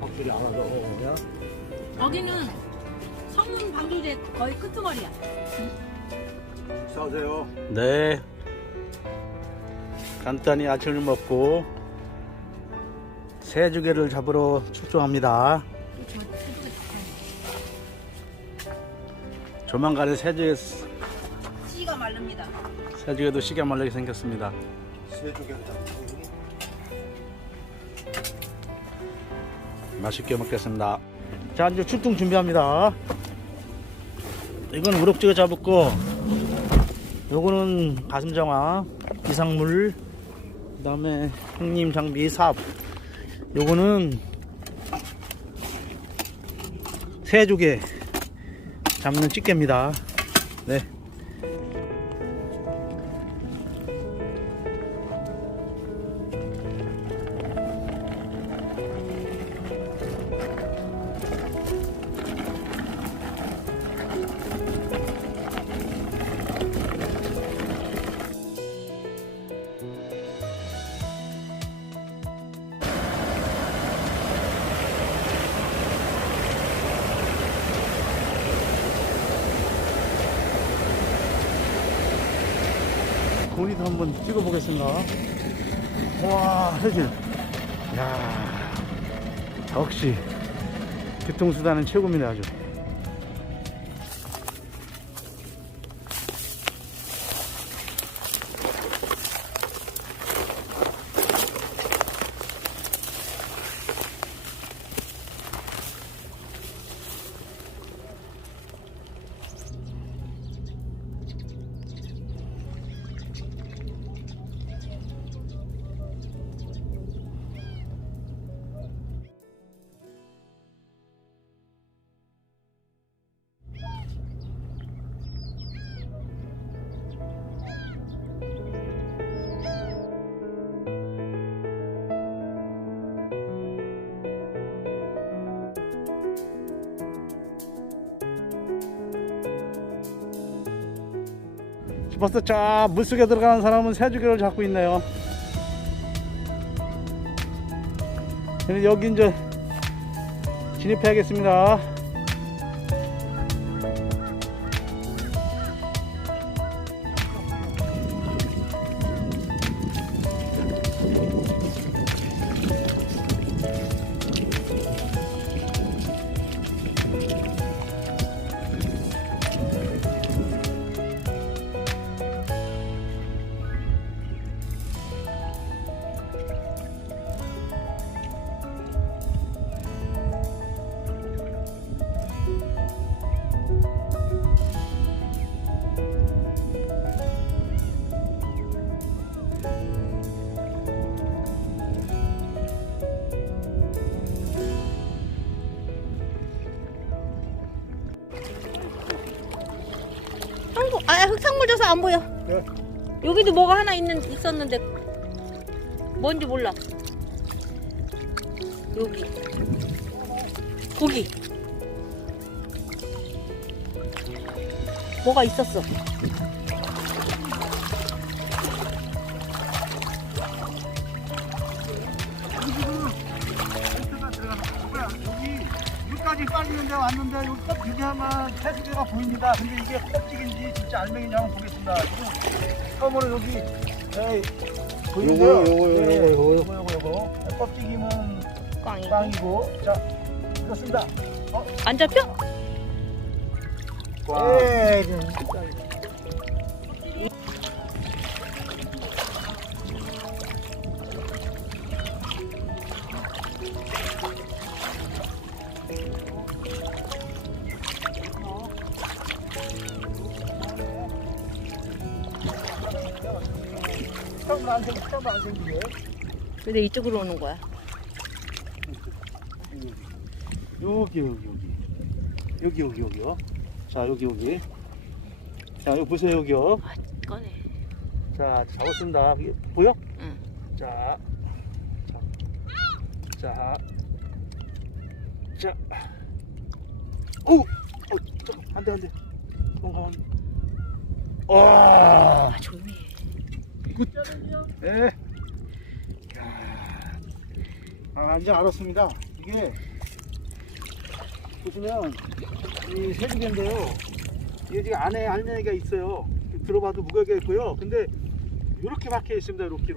확실히 알아서 어, 야. 여기는 성문 방조제 거의 끄트머리야. 싸우세요. 네. 간단히 아침을 먹고 새조개를 잡으러 출동합니다. 조만간에 새조개, 씨가 마릅니다. 새조개도 시계 말르게 생겼습니다. 세 조개를 맛있게 먹겠습니다. 자, 이제 출동 준비합니다. 이건 우럭지게 잡았고, 요거는 가슴장어, 이상물, 그 다음에 형님 장비 삽, 요거는 새조개 잡는 집게입니다. 네. 고리도 한번 찍어보겠습니다. 와, 해질. 야 역시 교통수단은 최고입니다, 아주. 벌써 쫙 물속에 들어가는 사람은 새주개를 잡고 있네요. 여기 이제 진입해야겠습니다. 져서 안 보여. 네. 여기도 뭐가 하나 있는 있었는데 뭔지 몰라. 여기 고기 뭐가 있었어. 물까지 빠지는 데 왔는데 여기 딱 비교하면 새조개가 보입니다. 근데 이게 껍질인지 진짜 알맹이인지 한번 보겠습니다. 지금 처음으로 여기 에이, 보이는데요? 요거, 요거, 네, 요거, 요거. 요거 요거 요거 껍질이면 꽝이 빵이고 자 그렇습니다. 안 잡혀? 네, 처 음으로 안 생기, 처음으로 안 생기게. 근데 이쪽으로 오는 거야. 여기, 여기, 여기. 여기, 여기, 여기요. 자, 여기, 여기. 자, 여기 보세요, 여기요. 아 꺼내. 자, 잡았습니다. 이게 보여? 응. 자, 자, 자, 자. 오! 어, 잠깐, 안 돼, 안 돼. 가만히. 와! 아 조용히 해. 굿. 예. 아, 이제 알았습니다. 이게, 보시면, 이 새비인데요. 이게 지금 안에 알맹이가 있어요. 들어봐도 무게가 있고요. 근데, 이렇게 박혀 있습니다. 이렇게.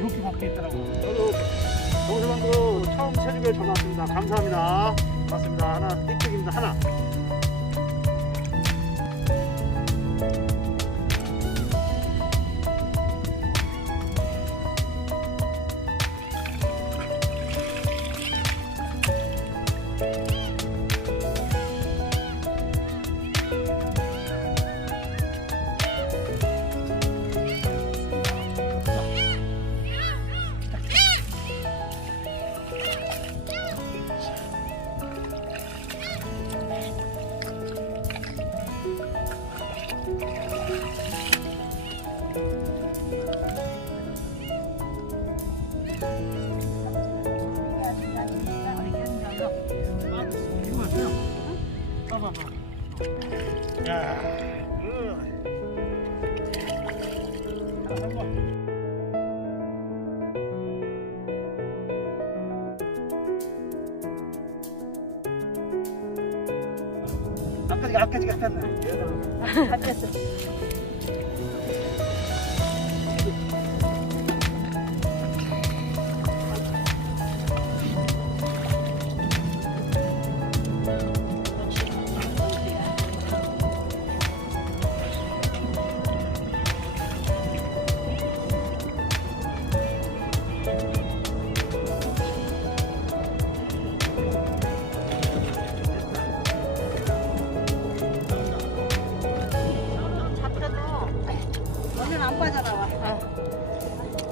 이렇게 박혀 있더라고요. 저도 동서방도 처음 새주개 전화왔습니다. 감사합니다. 고맙습니다. 하나 띡띡입니다. 하나. 야, 으. 아까지 아까지 같았네. 너는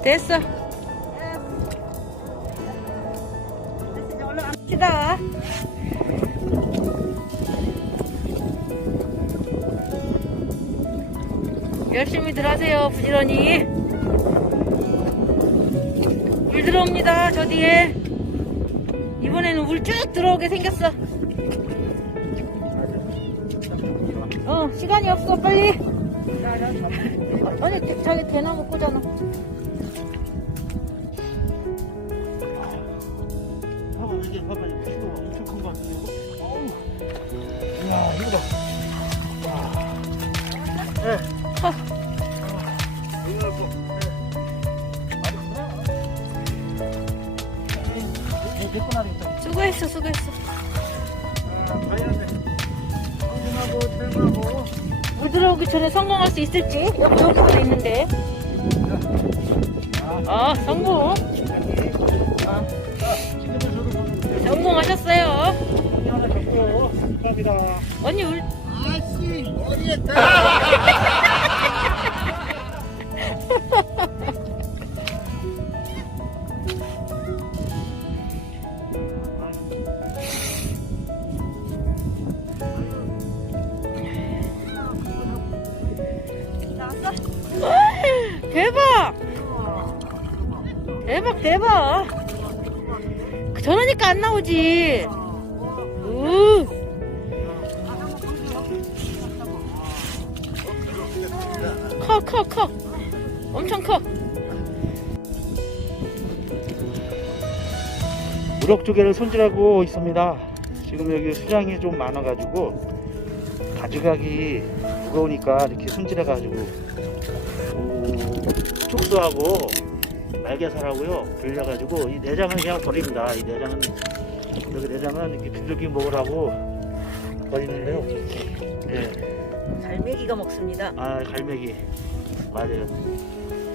됐어. 얼른 안 시다. 열심히 들 하세요, 부지런히. 물 들어옵니다, 저 뒤에. 이번에는 물 쭉 들어오게 생겼어. 어, 시간이 없어, 빨리. 아니, 대- 자기 대나무 꽂아놔. 이거 엄청 큰 거 같은데 이거. 어우. 이야 이거 봐. 와. 이거. 많이 크나? 내 데리고 나겠다. 수고했어, 수고했어. 성준하고 태영하고 물 들어오기 전에 성공할 수 있을지? 여기, 여기도 있는데. 아, 성공. 아, 성공하셨어요. 감사합니다. 언니 울, 아씨 머리에 대박! 대박, 대박! 저러니까 안 나오지. 으. 커, 커, 커. 엄청 커. 우럭조개를 손질하고 있습니다. 지금 여기 수량이 좀 많아가지고 가져가기 무거우니까 이렇게 손질해가지고 오, 축소하고 날개살하고요 불려가지고 이 내장은 그냥 버립니다. 이 내장은 여기 내장은 이렇게 비둘기 먹으라고 버리는데요. 네, 갈매기가 먹습니다. 아 갈매기 맞아요.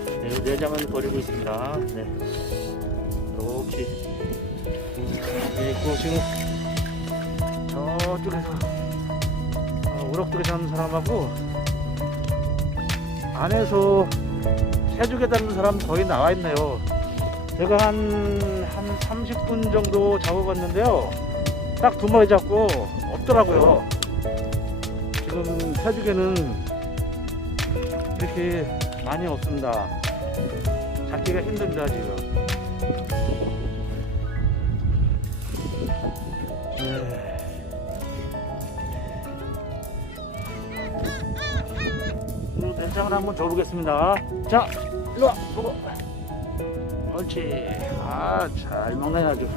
네, 이 내장은 버리고 있습니다. 네, 이렇게 네, 있고 지금 저쪽에서 어, 우럭도에 사는 사람하고 안에서 새죽에 다는 사람 거의 나와 있네요. 제가 한, 한 30분 정도 잡아봤는데요. 딱 두 마리 잡고 없더라고요. 지금 새죽에는 이렇게 많이 없습니다. 잡기가 힘듭니다, 지금. 네. 이 된장을 한번 줘보겠습니다. 자, 일로 와, 먹어. 옳지. 아, 잘 먹네, 아주.